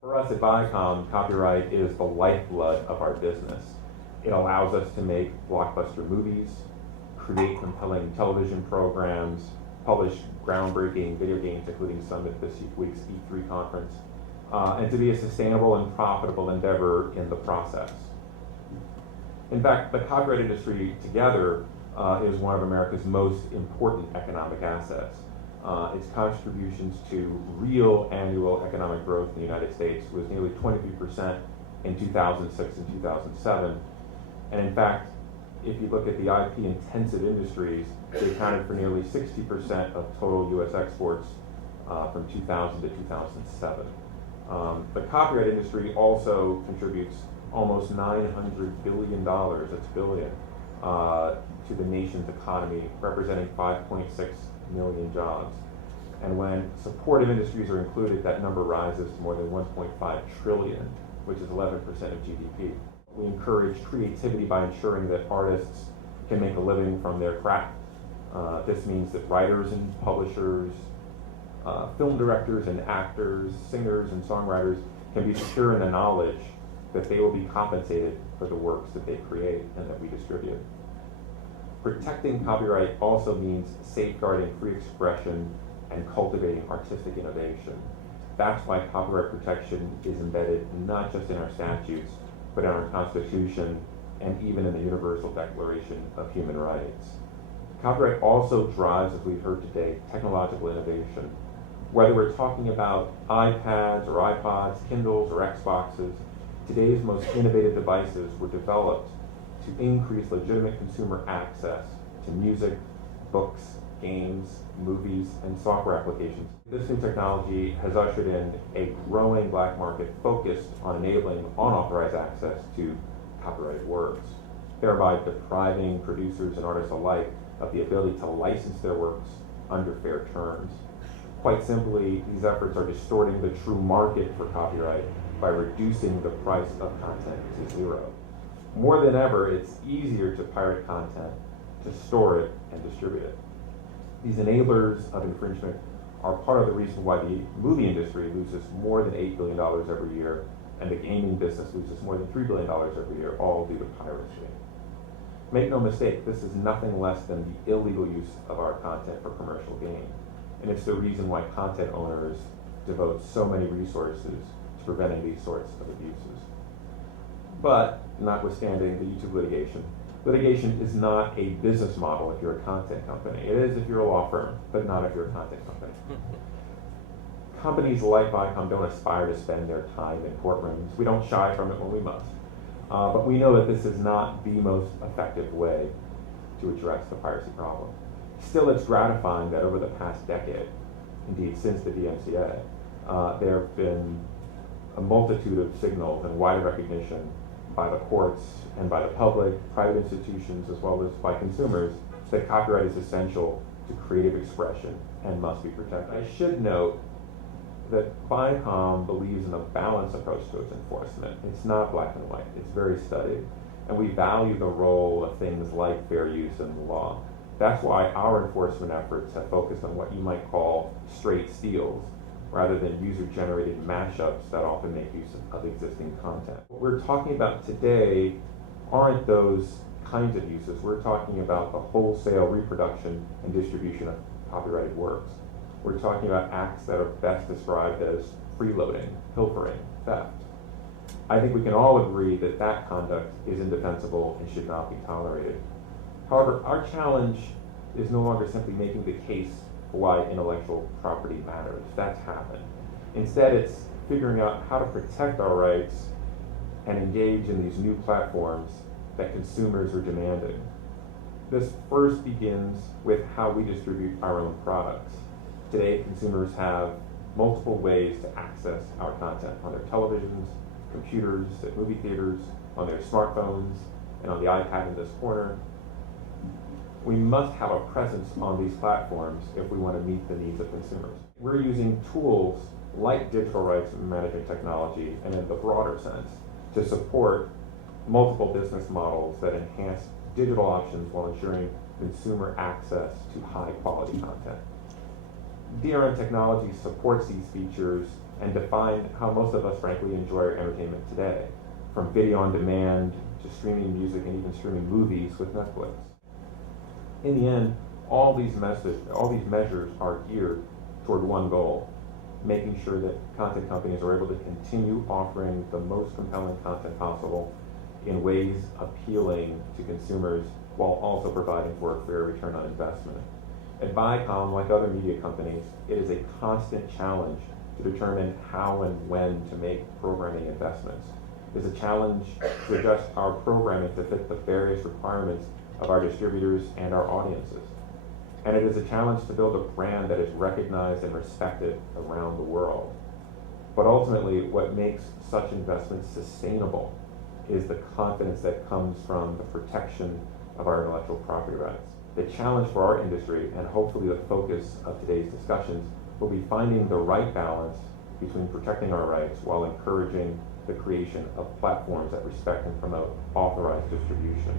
For us at Viacom, copyright is the lifeblood of our business. It allows us to make blockbuster movies, create compelling television programs, publish groundbreaking video games, including some at this week's E3 conference, and to be a sustainable and profitable endeavor in the process. In fact, the copyright industry together is one of America's most important economic assets. Its contributions to real annual economic growth in the United States was nearly 23% in 2006 and 2007. And in fact, if you look at the IP-intensive industries, they accounted for nearly 60% of total U.S. exports from 2000 to 2007. The copyright industry also contributes almost $900 billion, that's billion, to the nation's economy, representing 5.6 million jobs. And when supportive industries are included, that number rises to more than 1.5 trillion, which is 11% of GDP. We encourage creativity by ensuring that artists can make a living from their craft. This means that writers and publishers, film directors and actors, singers and songwriters can be secure in the knowledge that they will be compensated for the works that they create and that we distribute. Protecting copyright also means safeguarding free expression and cultivating artistic innovation. That's why copyright protection is embedded not just in our statutes, but in our Constitution and even in the Universal Declaration of Human Rights. Copyright also drives, as we've heard today, technological innovation. Whether we're talking about iPads or iPods, Kindles or Xboxes, today's most innovative devices were developed to increase legitimate consumer access to music, books, games, movies, and software applications. This new technology has ushered in a growing black market focused on enabling unauthorized access to copyrighted works, thereby depriving producers and artists alike of the ability to license their works under fair terms. Quite simply, these efforts are distorting the true market for copyright by reducing the price of content to zero. More than ever, it's easier to pirate content, to store it, and distribute it. These enablers of infringement are part of the reason why the movie industry loses more than $8 billion every year, and the gaming business loses more than $3 billion every year, all due to piracy. Make no mistake, this is nothing less than the illegal use of our content for commercial gain. And it's the reason why content owners devote so many resources to preventing these sorts of abuses. But, notwithstanding the YouTube litigation is not a business model if you're a content company. It is if you're a law firm, but not if you're a content company. Companies like Viacom don't aspire to spend their time in courtrooms. We don't shy from it when we must. But we know that this is not the most effective way to address the piracy problem. Still, it's gratifying that over the past decade, indeed since the DMCA, there have been a multitude of signals and wider recognition by the courts and by the public, private institutions, as well as by consumers, that copyright is essential to creative expression and must be protected. I should note that Viacom believes in a balanced approach to its enforcement. It's not black and white, it's very studied. And we value the role of things like fair use in the law. That's why our enforcement efforts have focused on what you might call straight steals, rather than user-generated mashups that often make use of existing content. What we're talking about today aren't those kinds of uses. We're talking about the wholesale reproduction and distribution of copyrighted works. We're talking about acts that are best described as freeloading, pilfering, theft. I think we can all agree that that conduct is indefensible and should not be tolerated. However, our challenge is no longer simply making the case for why intellectual property matters. That's happened. Instead, it's figuring out how to protect our rights and engage in these new platforms that consumers are demanding. This first begins with how we distribute our own products. Today, consumers have multiple ways to access our content on their televisions, computers, at movie theaters, on their smartphones, and on the iPad in this corner. We must have a presence on these platforms if we want to meet the needs of consumers. We're using tools like digital rights management technology, and in the broader sense, to support multiple business models that enhance digital options while ensuring consumer access to high quality content. DRM technology supports these features and define how most of us frankly enjoy our entertainment today, from video on demand to streaming music and even streaming movies with Netflix. In the end, all these measures are geared toward one goal: making sure that content companies are able to continue offering the most compelling content possible in ways appealing to consumers while also providing for a fair return on investment. At Viacom, like other media companies, it is a constant challenge to determine how and when to make programming investments. It is a challenge to adjust our programming to fit the various requirements of our distributors and our audiences. And it is a challenge to build a brand that is recognized and respected around the world. But ultimately, what makes such investments sustainable is the confidence that comes from the protection of our intellectual property rights. The challenge for our industry, and hopefully the focus of today's discussions, will be finding the right balance between protecting our rights while encouraging the creation of platforms that respect and promote authorized distribution.